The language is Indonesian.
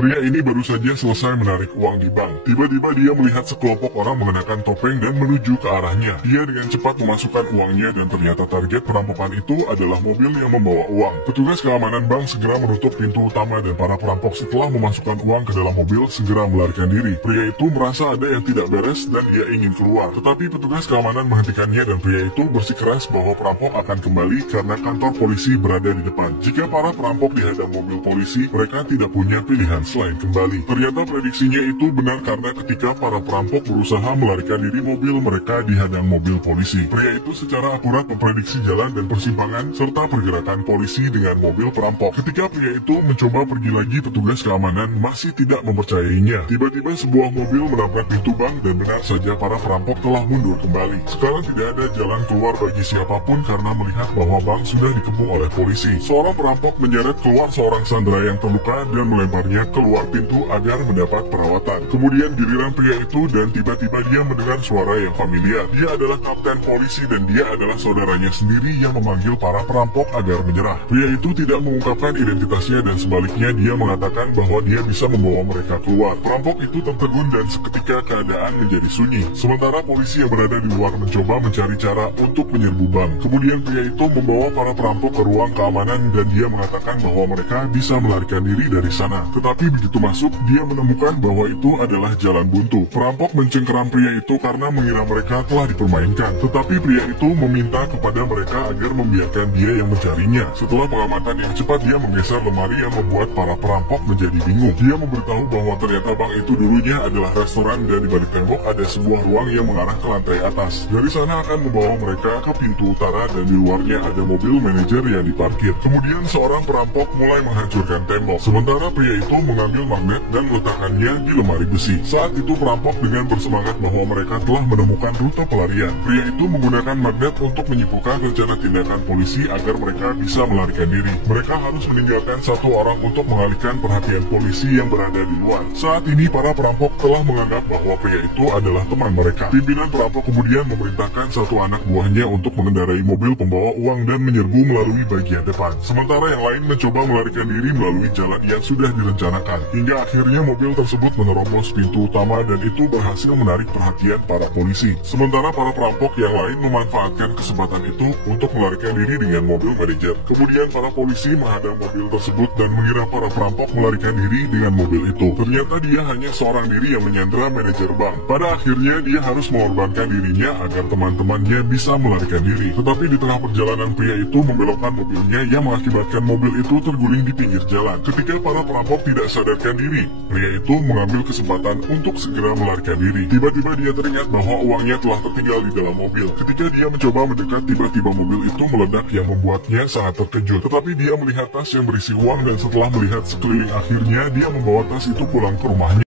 Pria ini baru saja selesai menarik uang di bank. Tiba-tiba dia melihat sekelompok orang mengenakan topeng dan menuju ke arahnya. Dia dengan cepat memasukkan uangnya dan ternyata target perampokan itu adalah mobil yang membawa uang. Petugas keamanan bank segera menutup pintu utama dan para perampok setelah memasukkan uang ke dalam mobil segera melarikan diri. Pria itu merasa ada yang tidak beres dan dia ingin keluar. Tetapi petugas keamanan menghentikannya dan pria itu bersikeras bahwa perampok akan kembali karena kantor polisi berada di depan. Jika para perampok dihadang mobil polisi, mereka tidak punya pilihan selain kembali. Ternyata prediksinya itu benar karena ketika para perampok berusaha melarikan diri mobil, mereka dihadang mobil polisi. Pria itu secara akurat memprediksi jalan dan persimpangan serta pergerakan polisi dengan mobil perampok. Ketika pria itu mencoba pergi lagi, petugas keamanan masih tidak mempercayainya. Tiba-tiba sebuah mobil menabrak pintu bank dan benar saja para perampok telah mundur kembali. Sekarang tidak ada jalan keluar bagi siapapun karena melihat bahwa bank sudah dikepung oleh polisi. Seorang perampok menyeret keluar seorang sandera yang terluka dan melemparnya keluar pintu agar mendapat perawatan. Kemudian giliran pria itu dan tiba-tiba dia mendengar suara yang familiar. Dia adalah kapten polisi dan dia adalah saudaranya sendiri yang memanggil para perampok agar menyerah. Pria itu tidak mengungkapkan identitasnya dan sebaliknya dia mengatakan bahwa dia bisa membawa mereka keluar. Perampok itu tertegun dan seketika keadaan menjadi sunyi. Sementara polisi yang berada di luar mencoba mencari cara untuk menyerbu bank. Kemudian pria itu membawa para perampok ke ruang keamanan dan dia mengatakan bahwa mereka bisa melarikan diri dari sana. Tetapi begitu masuk, dia menemukan bahwa itu adalah jalan buntu. Perampok mencengkeram pria itu karena mengira mereka telah dipermainkan. Tetapi pria itu meminta kepada mereka agar membiarkan dia yang mencarinya. Setelah pengamatan yang cepat, dia menggeser lemari yang membuat para perampok menjadi bingung. Dia memberitahu bahwa ternyata bank itu dulunya adalah restoran dan di balik tembok ada sebuah ruang yang mengarah ke lantai atas. Dari sana akan membawa mereka ke pintu utara dan di luarnya ada mobil manajer yang diparkir. Kemudian seorang perampok mulai menghancurkan tembok. Sementara pria itu mengambil magnet dan meletakkannya di lemari besi. Saat itu perampok dengan bersemangat bahwa mereka telah menemukan rute pelarian. Pria itu menggunakan magnet untuk menyimpulkan rencana tindakan polisi agar mereka bisa melarikan diri. Mereka harus meninggalkan satu orang untuk mengalihkan perhatian polisi yang berada di luar. Saat ini para perampok telah menganggap bahwa pria itu adalah teman mereka. Pimpinan perampok kemudian memerintahkan satu anak buahnya untuk mengendarai mobil pembawa uang dan menyerbu melalui bagian depan. Sementara yang lain mencoba melarikan diri melalui jalan yang sudah direncanakan. Hingga akhirnya mobil tersebut menerobos pintu utama dan itu berhasil menarik perhatian para polisi. Sementara para perampok yang lain memanfaatkan kesempatan itu untuk melarikan diri dengan mobil manajer. Kemudian para polisi menghadang mobil tersebut dan mengira para perampok melarikan diri dengan mobil itu. Ternyata dia hanya seorang diri yang menyandera manajer bank. Pada akhirnya dia harus mengorbankan dirinya agar teman-temannya bisa melarikan diri. Tetapi di tengah perjalanan pria itu membelokkan mobilnya yang mengakibatkan mobil itu terguling di pinggir jalan. Ketika para perampok tidak sadarkan diri, pria itu mengambil kesempatan untuk segera melarikan diri. Tiba-tiba dia teringat bahwa uangnya telah tertinggal di dalam mobil. Ketika dia mencoba mendekat, tiba-tiba mobil itu meledak yang membuatnya sangat terkejut. Tetapi dia melihat tas yang berisi uang dan setelah melihat sekeliling akhirnya dia membawa tas itu pulang ke rumahnya.